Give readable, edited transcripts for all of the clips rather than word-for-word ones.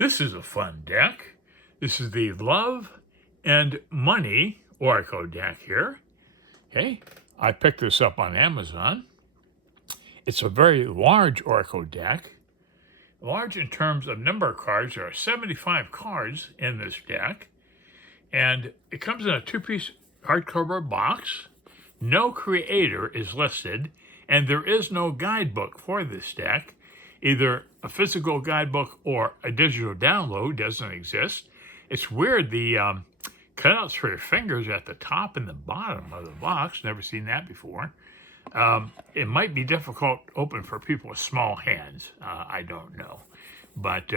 This is a fun deck. This is the Love and Money Oracle deck here. Okay, I picked this up on Amazon. It's a very large Oracle deck. Large in terms of number of cards. There are 75 cards in this deck. And it comes in a two-piece hardcover box. No creator is listed, and there is no guidebook for this deck. Either a physical guidebook or a digital download doesn't exist. It's weird, the cutouts for your fingers at the top and the bottom of the box. Never seen that before. It might be difficult to open for people with small hands. I don't know. But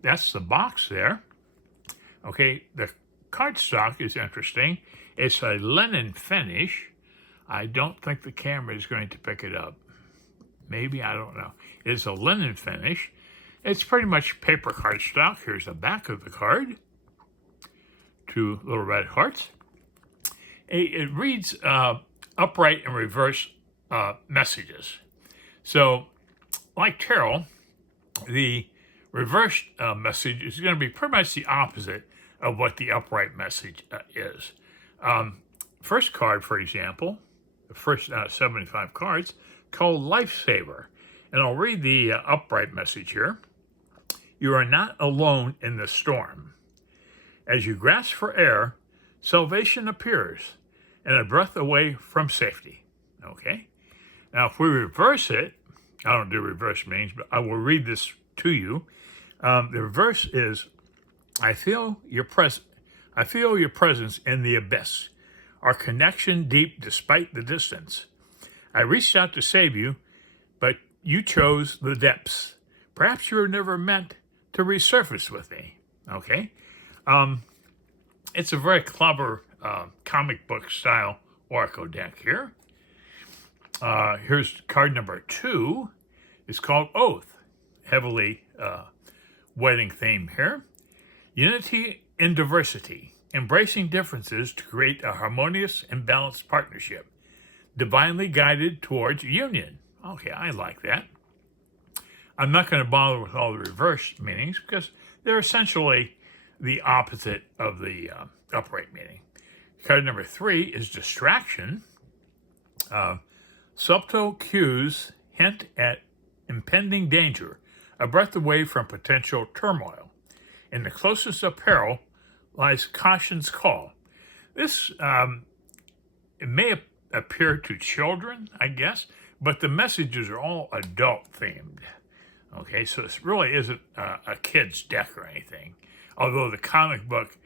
that's the box there. Okay, the cardstock is interesting. It's a linen finish. I don't think the camera is going to pick it up. Maybe, I don't know. It's a linen finish. It's pretty much paper cardstock. Here's the back of the card. Two little red hearts. It reads upright and reverse messages. So, like tarot, the reverse message is going to be pretty much the opposite of what the upright message is. First card, for example, the first 75 cards, called Lifesaver. And I'll read the upright message here. You are not alone in the storm. As you grasp for air, salvation appears, and a breath away from safety. Okay? Now, if we reverse it, I don't do reverse meanings, but I will read this to you. The reverse is, I feel your presence in the abyss, our connection deep despite the distance. I reached out to save you, but you chose the depths. Perhaps you were never meant to resurface with me. Okay? It's a very clever comic book style Oracle deck here. Here's card number 2. It's called Oath. Heavily wedding theme here. Unity in diversity. Embracing differences to create a harmonious and balanced partnership. Divinely guided towards union. Okay, I like that. I'm not going to bother with all the reverse meanings because they're essentially the opposite of the upright meaning. Card number 3 is distraction. Subtle cues hint at impending danger, a breath away from potential turmoil. In the closest of peril lies caution's call. This it may appear to children, I guess, but the messages are all adult themed. Okay, so this really isn't a kid's deck or anything, although the comic book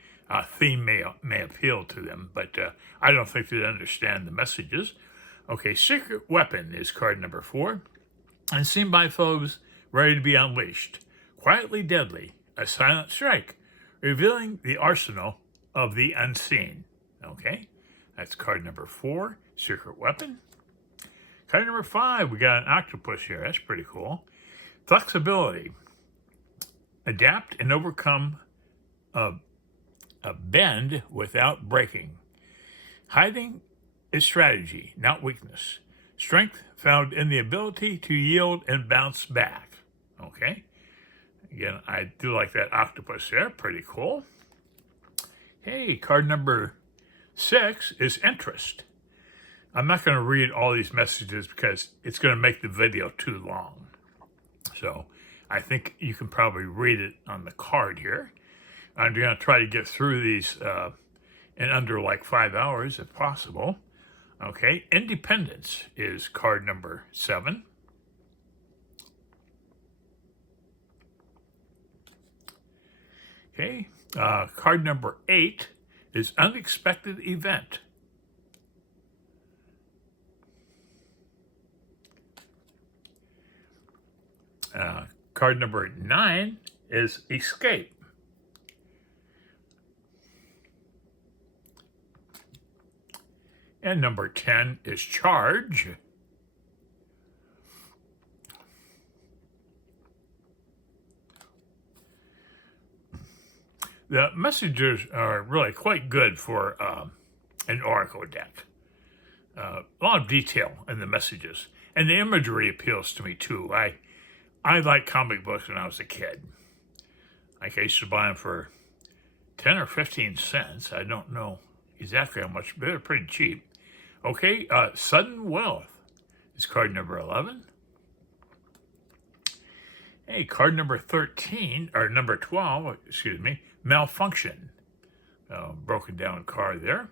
theme may appeal to them, but I don't think they understand the messages. Okay, Secret Weapon is card number 4, and seen by foes ready to be unleashed. Quietly deadly, a silent strike, revealing the arsenal of the unseen. Okay, that's card number 4, Secret Weapon. Card number 5, we got an octopus here. That's pretty cool. Flexibility. Adapt and overcome a bend without breaking. Hiding is strategy, not weakness. Strength found in the ability to yield and bounce back. Okay. Again, I do like that octopus there. Pretty cool. Hey, card number 6 is interest. I'm not going to read all these messages because it's going to make the video too long. So I think you can probably read it on the card here. I'm going to try to get through these in under like 5 hours if possible. Okay, independence is card number 7. Okay, card number 8 is unexpected event. Card number 9 is escape. And number 10 is charge. The messages are really quite good for an Oracle deck. A lot of detail in the messages. And the imagery appeals to me too. I liked comic books when I was a kid. Like I used to buy them for 10 or 15 cents. I don't know exactly how much, but they're pretty cheap. Okay, sudden wealth is card number 11. Hey, card number 13, or number 12, excuse me, malfunction. Broken down card there.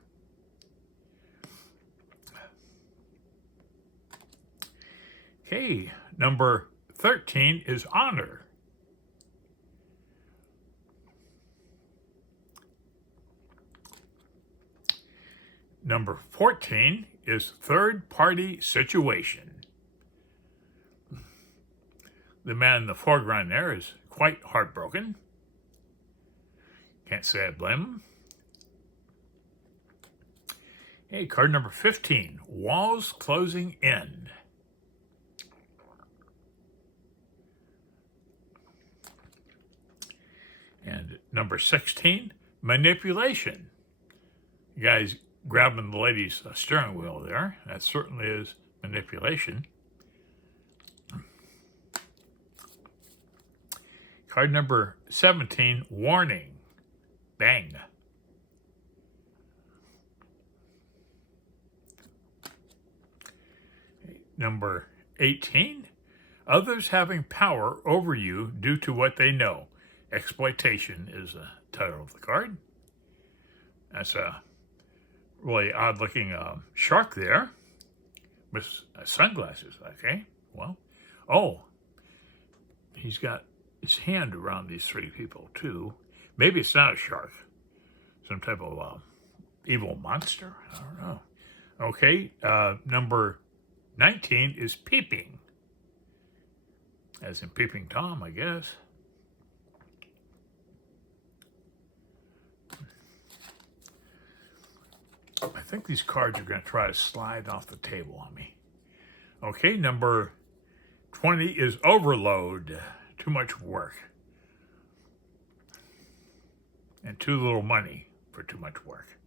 Okay, number 13 is honor. Number 14 is third-party situation. The man in the foreground there is quite heartbroken. Can't say I blame him. Hey, card number 15, walls closing in. And number 16, manipulation. You guys grabbing the lady's steering wheel there. That certainly is manipulation. Card number 17, warning. Bang. Number 18, others having power over you due to what they know. Exploitation is the title of the card. That's a really odd-looking shark there with sunglasses. Okay, well, oh, he's got his hand around these three people too. Maybe it's not a shark, some type of evil monster. I don't know. Okay, number 19 is peeping, as in peeping Tom, I guess. I think these cards are going to try to slide off the table on me. Okay, number 20 is overload. Too much work. And too little money for too much work.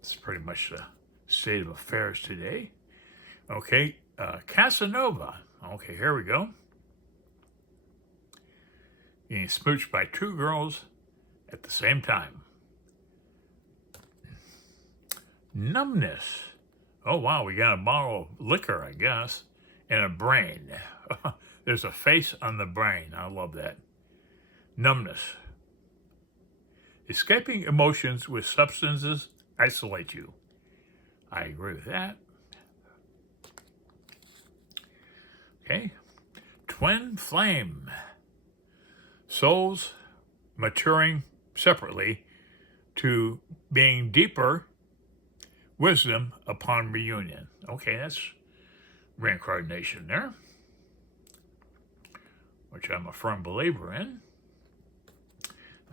It's pretty much the state of affairs today. Okay, Casanova. Okay, here we go. Being smooched by two girls at the same time. Numbness. Oh, wow, we got a bottle of liquor, I guess, and a brain. There's a face on the brain. I love that. Numbness. Escaping emotions with substances isolate you. I agree with that. Okay. Twin flame. Souls maturing separately to being deeper wisdom upon reunion. Okay, that's reincarnation there, which I'm a firm believer in.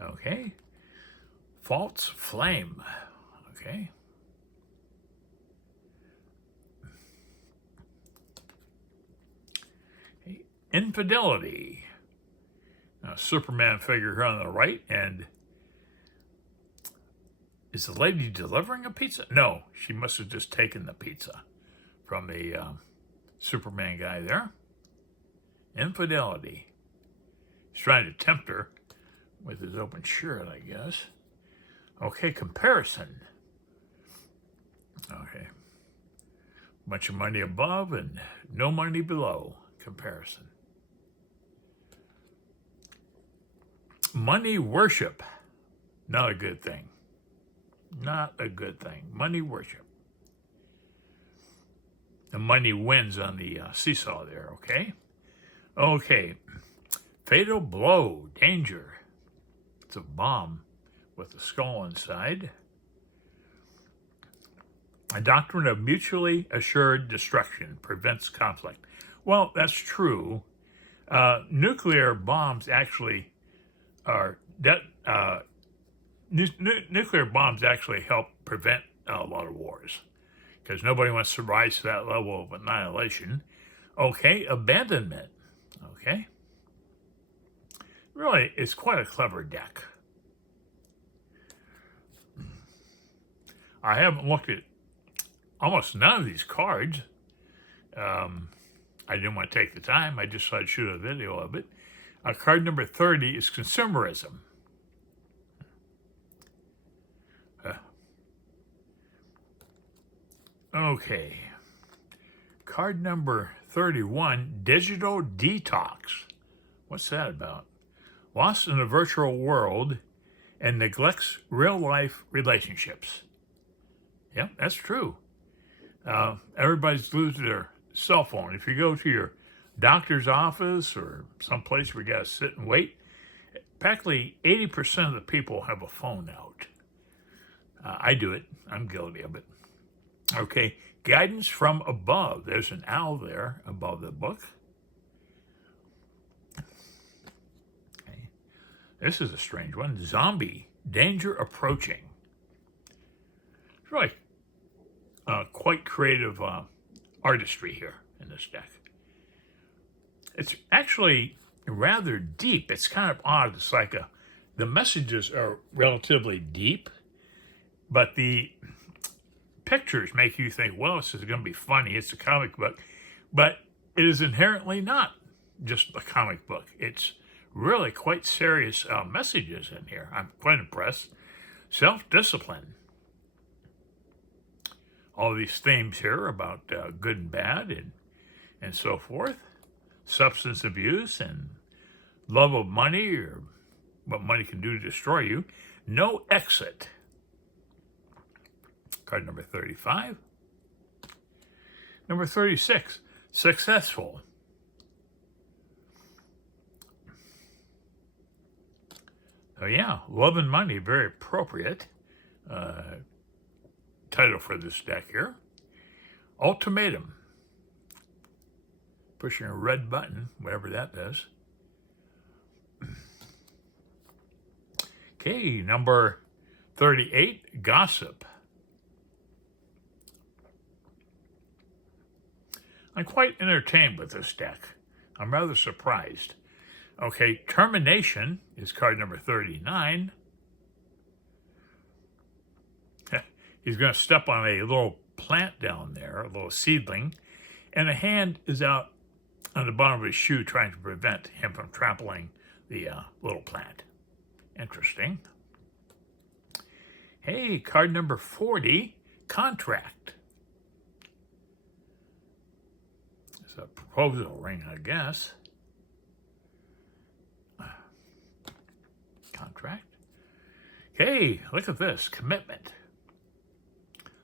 Okay. False flame. Okay. Infidelity. Now, Superman figure here on the right, and is the lady delivering a pizza? No, she must have just taken the pizza from the Superman guy there. Infidelity. He's trying to tempt her with his open shirt, I guess. Okay, comparison. Okay. Bunch of money above and no money below. Comparison. Money worship. Not a good thing. Not a good thing. Money worship. The money wins on the seesaw there, okay? Okay. Fatal blow. Danger. It's a bomb with a skull inside. A doctrine of mutually assured destruction prevents conflict. Well, that's true. Nuclear bombs actually are nuclear bombs actually help prevent a lot of wars because nobody wants to rise to that level of annihilation. Okay, abandonment. Okay. Really, it's quite a clever deck. I haven't looked at almost none of these cards. I didn't want to take the time. I just thought I'd shoot a video of it. Card number 30 is consumerism. Okay. Card number 31, digital detox. What's that about? Lost in a virtual world and neglects real-life relationships. Yeah, that's true. Everybody's losing their cell phone. If you go to your doctor's office or someplace where you got to sit and wait, practically 80% of the people have a phone out. I do it. I'm guilty of it. Okay, guidance from above. There's an owl there above the book. Okay. This is a strange one. Zombie, danger approaching. It's really quite creative artistry here in this deck. It's actually rather deep. It's kind of odd. It's like the messages are relatively deep, but the pictures make you think, well, this is going to be funny. It's a comic book. But it is inherently not just a comic book. It's really quite serious messages in here. I'm quite impressed. Self-discipline. All these themes here about good and bad and so forth. Substance abuse and love of money or what money can do to destroy you. No exit. Card number 35. Number 36, successful. Oh yeah, love and money, very appropriate title for this deck here. Ultimatum. Pushing a red button, whatever that does. Okay, number 38, gossip. I'm quite entertained with this deck. I'm rather surprised. Okay, termination is card number 39. He's going to step on a little plant down there, a little seedling, and a hand is out on the bottom of his shoe trying to prevent him from trampling the little plant. Interesting. Hey, card number 40, contract. It's a proposal ring, I guess. Contract. Hey, look at this, commitment.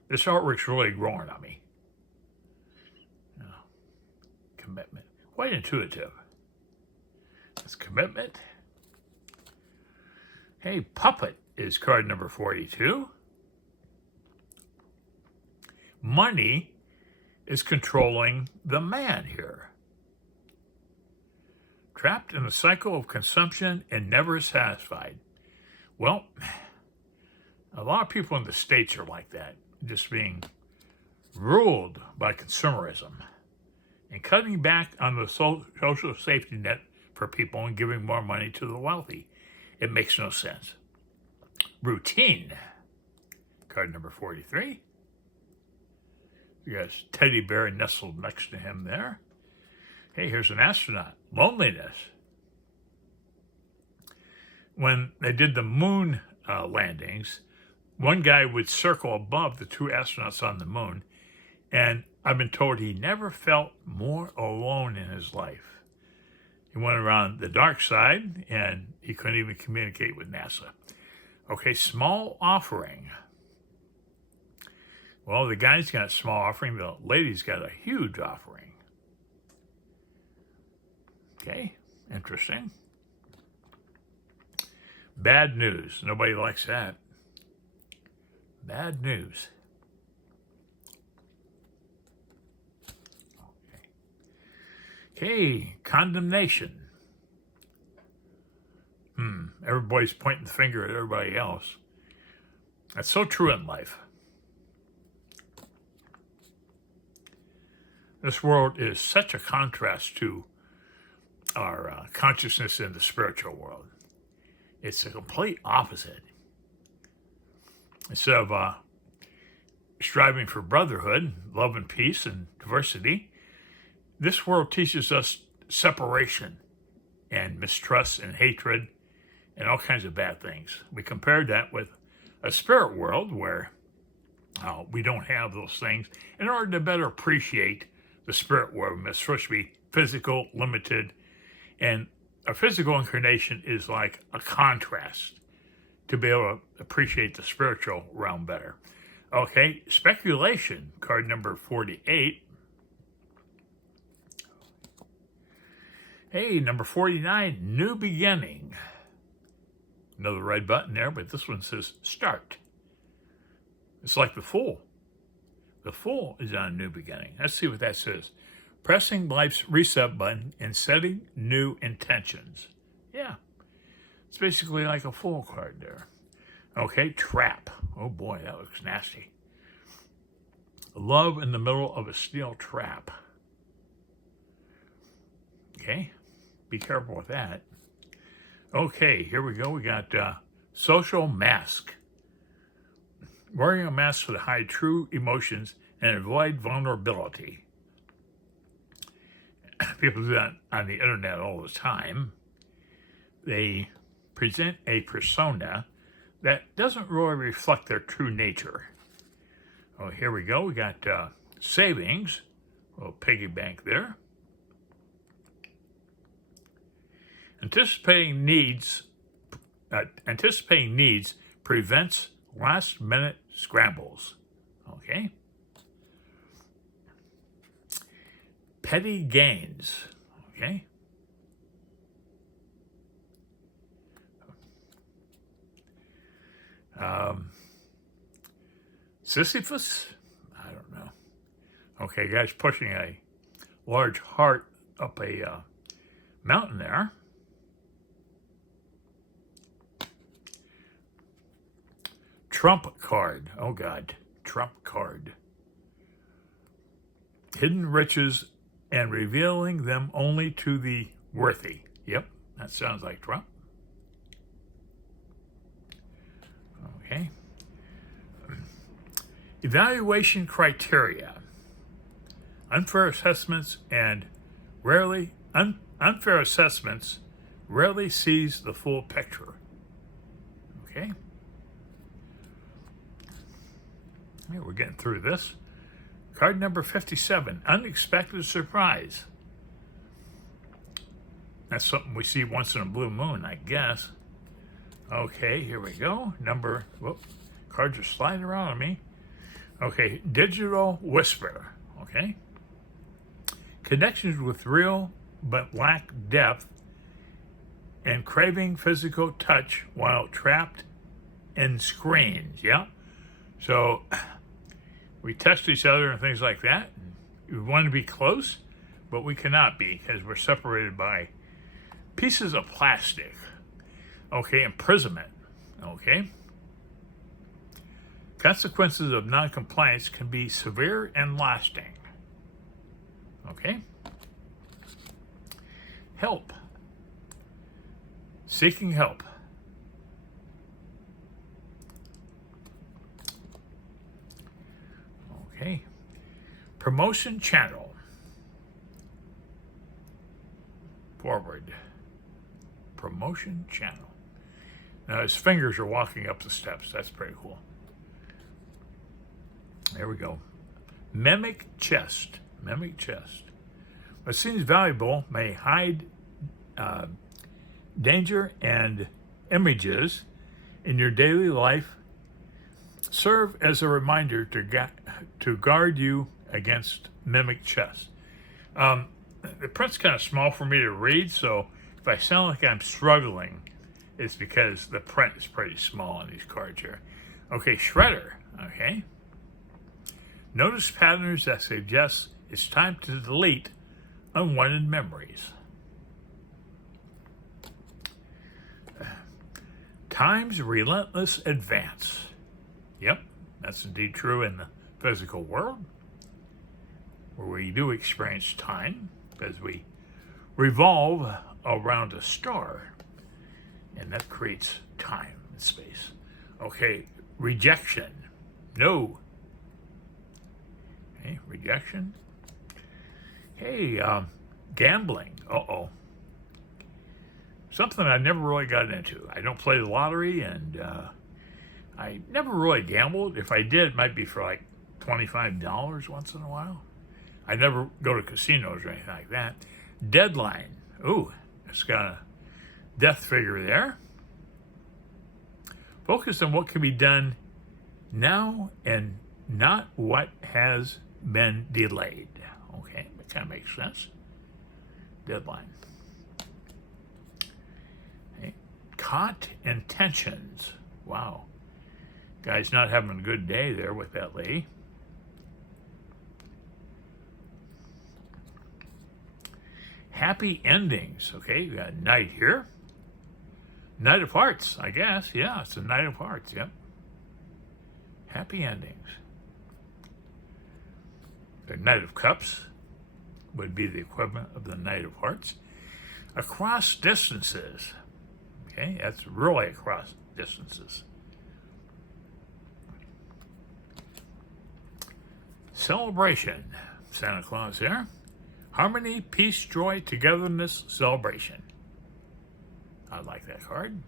This artwork's really growing on me. Commitment. Quite intuitive. That's commitment. Hey, puppet is card number 42. Money is controlling the man here. Trapped in a cycle of consumption and never satisfied. Well, a lot of people in the States are like that, just being ruled by consumerism and cutting back on the social safety net for people and giving more money to the wealthy. It makes no sense. Routine. Card number 43. You got a teddy bear nestled next to him there. Hey, here's an astronaut. Loneliness. When they did the moon landings, one guy would circle above the two astronauts on the moon, and I've been told he never felt more alone in his life. He went around the dark side, and he couldn't even communicate with NASA. Okay, small offering. Well, the guy's got a small offering. The lady's got a huge offering. Okay, interesting. Bad news. Nobody likes that. Bad news. Okay, condemnation. Everybody's pointing the finger at everybody else. That's so true in life. This world is such a contrast to our consciousness in the spiritual world. It's a complete opposite. Instead of striving for brotherhood, love and peace and diversity, this world teaches us separation and mistrust and hatred and all kinds of bad things. We compared that with a spirit world where we don't have those things. In order to better appreciate the spirit world, it's supposed to be physical, limited, and a physical incarnation is like a contrast to be able to appreciate the spiritual realm better. Okay, speculation, card number 48. Hey, number 49, new beginning. Another red button there, but this one says start. It's like the Fool. The Fool is on a new beginning. Let's see what that says. Pressing life's reset button and setting new intentions. Yeah, it's basically like a Fool card there. Okay, trap. Oh boy, that looks nasty. Love in the middle of a steel trap. Okay, be careful with that. Okay, here we go. We got social mask. Wearing a mask to hide true emotions and avoid vulnerability. People do that on the internet all the time. They present a persona that doesn't really reflect their true nature. Oh, here we go. We got savings. A little piggy bank there. Anticipating needs prevents last-minute scrambles. Okay. Petty gains. Okay. Sisyphus? I don't know. Okay, guy's pushing a large heart up a mountain there. Trump card. Oh, God. Trump card. Hidden riches and revealing them only to the worthy. Yep, that sounds like Trump. Okay. Evaluation criteria. Unfair assessments rarely sees the full picture. Okay. Okay, we're getting through this. Card number 57, unexpected surprise. That's something we see once in a blue moon, I guess. Okay, here we go. Cards are sliding around on me. Okay, digital whisper. Okay. Connections with real but lack depth and craving physical touch while trapped in screens. Yeah. So we test each other and things like that. We want to be close, but we cannot be because we're separated by pieces of plastic. Okay, imprisonment. Okay. Consequences of noncompliance can be severe and lasting. Okay. Help. Seeking help. Okay. Promotion channel. Forward. Promotion channel. Now his fingers are walking up the steps. That's pretty cool. There we go. Mimic chest. Mimic chest. What seems valuable may hide danger and images in your daily life. Serve as a reminder to guard you against mimic chest. The print's kind of small for me to read, so if I sound like I'm struggling, it's because the print is pretty small on these cards here. Okay, shredder. Okay. Notice patterns that suggest it's time to delete unwanted memories. Time's relentless advance. Yep, that's indeed true in the physical world, where we do experience time as we revolve around a star, and that creates time and space. Okay, rejection. No. Okay, rejection. Hey, gambling. Uh-oh. something I never really got into. I don't play the lottery, and I never really gambled. If I did, it might be for like $25 once in a while. I never go to casinos or anything like that. Deadline. Ooh, it's got a death figure there. Focus on what can be done now and not what has been delayed. Okay, that kind of makes sense. Deadline. Okay. Caught intentions. Wow. Guy's not having a good day there with that lady. Happy endings. Okay, you got Knight here. Knight of Hearts, I guess. Yeah, it's a Knight of Hearts. Yep. Happy endings. The Knight of Cups would be the equivalent of the Knight of Hearts. Across distances. Okay, that's really across distances. Celebration. Santa Claus there. Harmony, peace, joy, togetherness, celebration. I like that card.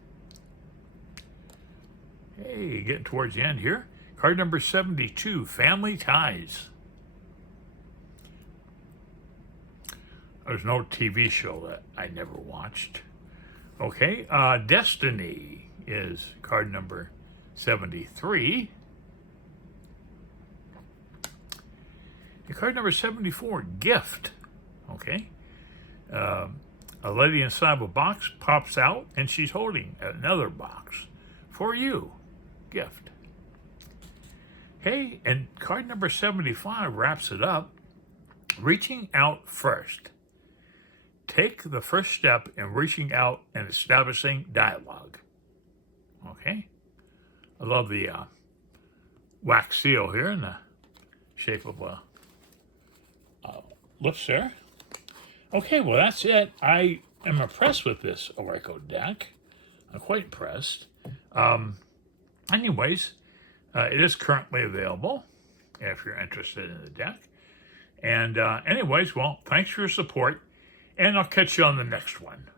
Hey, getting towards the end here. Card number 72, Family Ties. There's no TV show that I never watched. Okay, Destiny is card number 73. And card number 74, Gift. Okay. A lady inside of a box pops out, and she's holding another box for you. Gift. Okay, and card number 75 wraps it up. Reaching out first. Take the first step in reaching out and establishing dialogue. Okay. I love the wax seal here in the shape of lips there. Okay, well, that's it. I am impressed with this Oracle deck. I'm quite impressed. Anyways, it is currently available if you're interested in the deck. And anyways, well, thanks for your support, and I'll catch you on the next one.